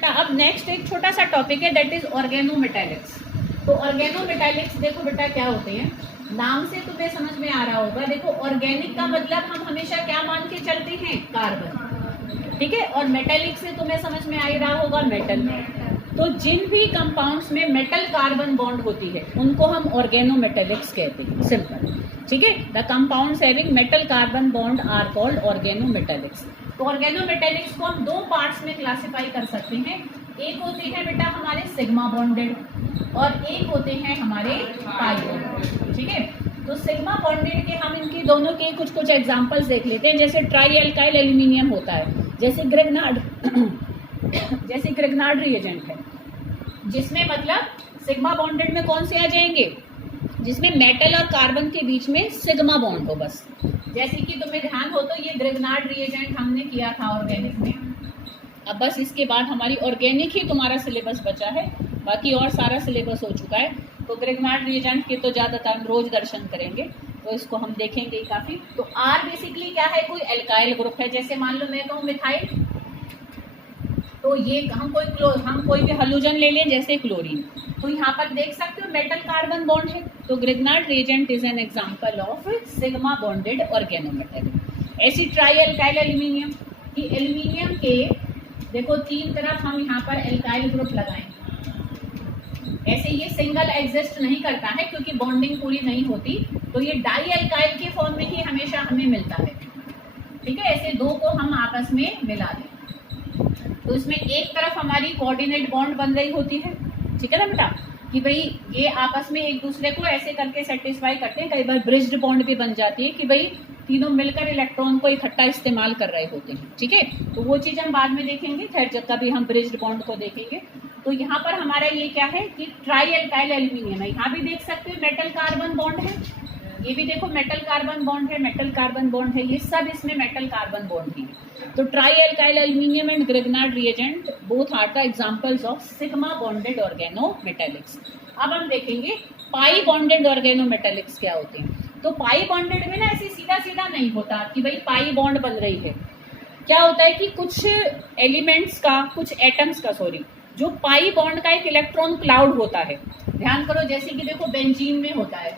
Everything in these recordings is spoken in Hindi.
बेटा अब नेक्स्ट एक छोटा सा टॉपिक है दैट इज ऑर्गेनोमेटेलिक्स। तो ऑर्गेनोमेटेलिक्स देखो बेटा क्या होते हैं, नाम से तुम्हें समझ में आ रहा होगा। देखो ऑर्गेनिक का मतलब हम हमेशा क्या मान के चलते हैं, कार्बन, ठीक है। और मेटेलिक से तुम्हें समझ में आ ही रहा होगा, मेटल। तो जिन भी कंपाउंड्स में मेटल कार्बन बॉन्ड होती है उनको हम ऑर्गेनोमेटेलिक्स कहते हैं, सिंपल, ठीक है। The compounds having metal carbon bond are called organometallics. तो ऑर्गेनोमेटेलिक्स को हम दो पार्ट्स में क्लासिफाई कर सकते हैं। एक होते हैं बेटा हमारे सिग्मा बॉन्डेड और एक होते हैं हमारे पाई बॉन्डेड, ठीक है। तो सिग्मा बॉन्डेड के हम इनकी दोनों के कुछ कुछ एग्जांपल्स देख लेते हैं। जैसे ट्राई एल्काइल एल्यूमिनियम होता है, जैसे ग्रेगनार्ड जैसे ग्रेगनार्ड रिएजेंट है, जिसमें मतलब सिग्मा बॉन्डेड में कौन से आ जाएंगे, जिसमें मेटल और कार्बन के बीच में सिग्मा बॉन्ड हो बस। जैसे कि तुम्हें ध्यान हो तो ये ग्रेगनार्ड रिएजेंट हमने किया था ऑर्गेनिक में। अब बस इसके बाद हमारी ऑर्गेनिक ही तुम्हारा सिलेबस बचा है, बाकी और सारा सिलेबस हो चुका है। तो ग्रेगनार्ड रिएजेंट के तो ज़्यादातर हम रोज दर्शन करेंगे, तो इसको हम देखेंगे काफ़ी। तो आर बेसिकली क्या है, कोई एल्काइल ग्रुप है। जैसे मान लो मैं कहूँ मिथाइल, तो ये हम कोई भी हलोजन ले लें जैसे क्लोरीन, तो यहाँ पर देख सकते हो मेटल कार्बन बॉन्ड है। तो Grignard reagent is an example of sigma bonded organometallic. ऐसी ट्राई एल्काइल एल्यूमिनियम की एल्यूमिनियम के देखो तीन तरफ हम यहाँ पर एल्काइल ग्रुप लगाएंगे। ऐसे ये सिंगल एग्जिस्ट नहीं करता है क्योंकि बॉन्डिंग पूरी नहीं होती, तो ये डाई एल्काइल के फॉर्म में ही हमेशा हमें मिलता है, ठीक है। ऐसे दो को हम आपस में मिला दें तो इसमें एक तरफ हमारी कोऑर्डिनेट बॉन्ड बन रही होती है, ठीक है ना बेटा, कि भाई ये आपस में एक दूसरे को ऐसे करके सेटिस्फाई करते हैं। कई बार ब्रिज्ड बॉन्ड भी बन जाती है कि भाई तीनों मिलकर इलेक्ट्रॉन को इकट्ठा इस्तेमाल कर रहे होते हैं, ठीक है। तो वो चीज़ हम बाद में देखेंगे, खैर जब कभी हम ब्रिज्ड बॉन्ड को देखेंगे। तो यहाँ पर हमारा ये क्या है कि ट्राई एल्काइल एल्यूमिनियम है। यहाँ भी देख सकते हो मेटल कार्बन बॉन्ड है, ये भी देखो मेटल कार्बन बॉन्ड है, मेटल कार्बन बॉन्ड है, ये सब इसमें मेटल कार्बन बॉन्ड है। तो tri alkyl aluminium and Grignard reagent both are the examples of sigma bonded organometallics. अब हम देखेंगे पाई बॉन्डेड ऑर्गेनोमेटेलिक्स क्या होते हैं। तो पाई बॉन्डेड में ना ऐसे सीधा सीधा नहीं होता कि भाई पाई बॉन्ड बन रही है। क्या होता है कि कुछ एलिमेंट्स का, कुछ एटम्स का सॉरी, जो पाई बॉन्ड का एक इलेक्ट्रॉन क्लाउड होता है। ध्यान करो, जैसे कि देखो बेंजीन में होता है,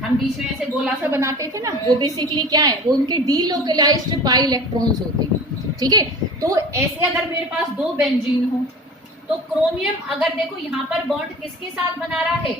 हम बीच में ऐसे गोला सा बनाते थे ना, वो बेसिकली क्या है, वो उनके डीलोकलाइज्ड पाई इलेक्ट्रॉन्स होते हैं, ठीक है। तो ऐसे अगर मेरे पास दो बेंजीन हो तो क्रोमियम अगर देखो यहाँ पर बॉन्ड किसके साथ बना रहा है,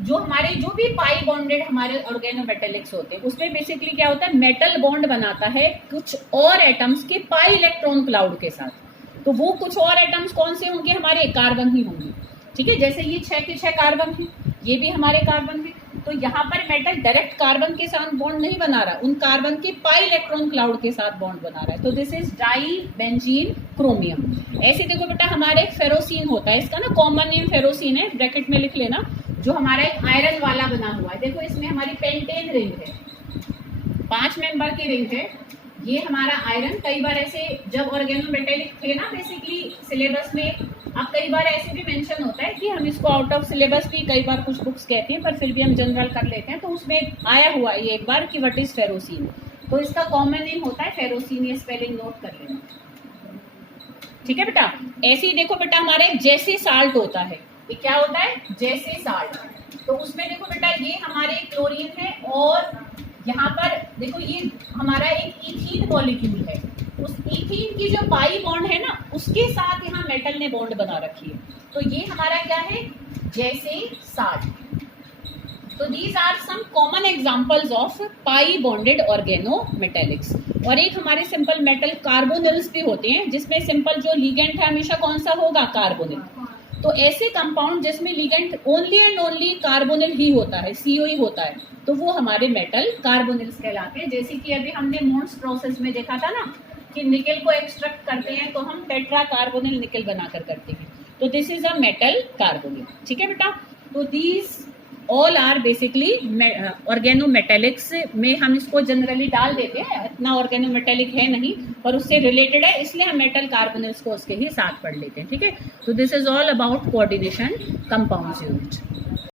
जो हमारे जो भी पाई बॉन्डेड हमारे ऑर्गेनोमेटेलिक्स होते हैं उसमें बेसिकली क्या होता है, मेटल बॉन्ड बनाता है कुछ और एटम्स के पाई इलेक्ट्रॉन क्लाउड के साथ। तो वो कुछ और एटम्स कौन से होंगे, हमारे कार्बन ही होंगे, ठीक है। जैसे ये 6 के 6 कार्बन है, ये भी हमारे कार्बन है। तो यहाँ पर मेटल डायरेक्ट कार्बन के साथ बॉन्ड नहीं बना रहा, उन कार्बन के पाई इलेक्ट्रॉन क्लाउड के साथ बॉन्ड बना रहा है। तो this is dibenzene chromium. ऐसे देखो बेटा हमारे एक फेरोसीन होता है, इसका ना कॉमन नेम फेरोसीन है, ब्रैकेट में लिख लेना, जो हमारा एक आयरन वाला बना हुआ है। देखो इसमें हमारी पेंटेन रिंग है, 5 मेंबर की रिंग है, ये हमारा आयरन। कई बार ऐसे जब ऑर्गेनोमेटेलिक थे ना बेसिकली सिलेबस में, अब कई बार ऐसे भी मेंशन होता है कि हम इसको आउट ऑफ सिलेबस भी कई बार कुछ बुक्स कहती हैं, पर फिर भी हम जनरल कर लेते हैं। तो उसमें आया हुआ है ये एक बार कि व्हाट इज फेरोसीन, तो इसका कॉमन नेम होता है फेरोसीन, ये स्पेलिंग नोट कर लेना, ठीक है बेटा। ऐसे ही देखो बेटा हमारे जैसे साल्ट होता है, ये क्या होता है, जैसे साल्ट। तो उसमें देखो बेटा ये हमारे क्लोरीन है और यहाँ पर देखो ये हमारा एक इथीन मॉलिक्यूल है, उस इथीन की जो पाई बॉन्ड है ना उसके साथ यहाँ मेटल ने बॉन्ड बना रखी है। तो ये हमारा क्या है, जैसे साल्ट। तो these are some common examples of pi bonded organometallics. और एक हमारे सिंपल मेटल कार्बोनिल्स भी होते हैं, जिसमें सिंपल जो लिगेंड है हमेशा कौन सा होगा, कार्बोनिल। तो ऐसे कंपाउंड जिसमें ligand only and only carbonyl ही होता है, CO ही होता है, तो वो हमारे मेटल कार्बोनिल्स कहलाते हैं। जैसे कि अभी हमने मोन्स प्रोसेस में देखा था ना कि निकेल को एक्सट्रैक्ट करते हैं तो हम टेट्रा कार्बोनिल निकेल बनाकर करते हैं, तो this is a metal carbonyl, ठीक है बेटा। तो these all are basically organometallics में हम इसको जनरली डाल देते हैं, इतना ऑर्गेनोमेटेलिक है नहीं पर उससे रिलेटेड है, इसलिए हम मेटल कार्बोनिल्स को उसके ही साथ पढ़ लेते हैं, ठीक है। तो this is all about coordination compounds unit.